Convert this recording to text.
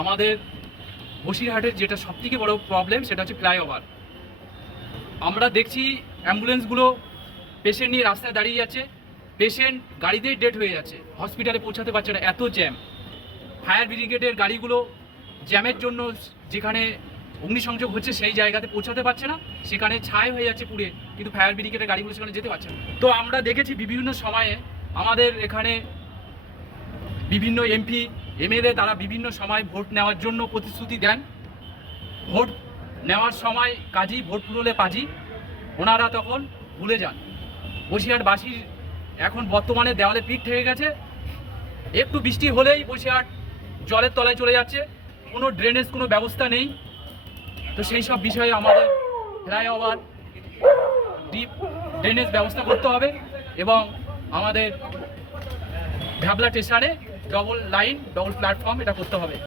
আমাদের বসিরহাটের যেটা সবথেকে বড় প্রবলেম সেটা হচ্ছে ফ্লাইওভার। আমরা দেখছি অ্যাম্বুলেন্সগুলো পেশেন্ট নিয়ে রাস্তায় দাঁড়িয়ে যাচ্ছে, পেশেন্ট গাড়িতেই ডেড হয়ে যাচ্ছে, হসপিটালে পৌঁছাতে পারছে না, এত জ্যাম। ফায়ার ব্রিগেডের গাড়িগুলো জ্যামের জন্য যেখানে অগ্নিসংযোগ হচ্ছে সেই জায়গাতে পৌঁছাতে পারছে না, সেখানে ছাই হয়ে যাচ্ছে পুড়ে, কিন্তু ফায়ার ব্রিগেডের গাড়িগুলো সেখানে যেতে পারছে না। তো আমরা দেখেছি বিভিন্ন সময়ে আমাদের এখানে বিভিন্ন এমপি এমএলএ তারা বিভিন্ন সময় ভোট নেওয়ার জন্য প্রতিশ্রুতি দেন, ভোট নেওয়ার সময় কাজী ভোট পুরোলে পাজি, ওনারা তখন ভুলে যান। বসিরহাটবাসীর এখন বর্তমানে দেওয়ালে পিঠ থেকে গেছে, একটু বৃষ্টি হলেই বসিরহাট জলের তলায় চলে যাচ্ছে, কোনো ড্রেনেজ কোনো ব্যবস্থা নেই। তো সেই সব বিষয়ে আমাদের ফ্লাইওভার, ডিপ ড্রেনেজ ব্যবস্থা করতে হবে এবং আমাদের ভ্যাবলা স্টেশনে ডবল লাইন, ডবল প্ল্যাটফর্ম এটা করতে হবে।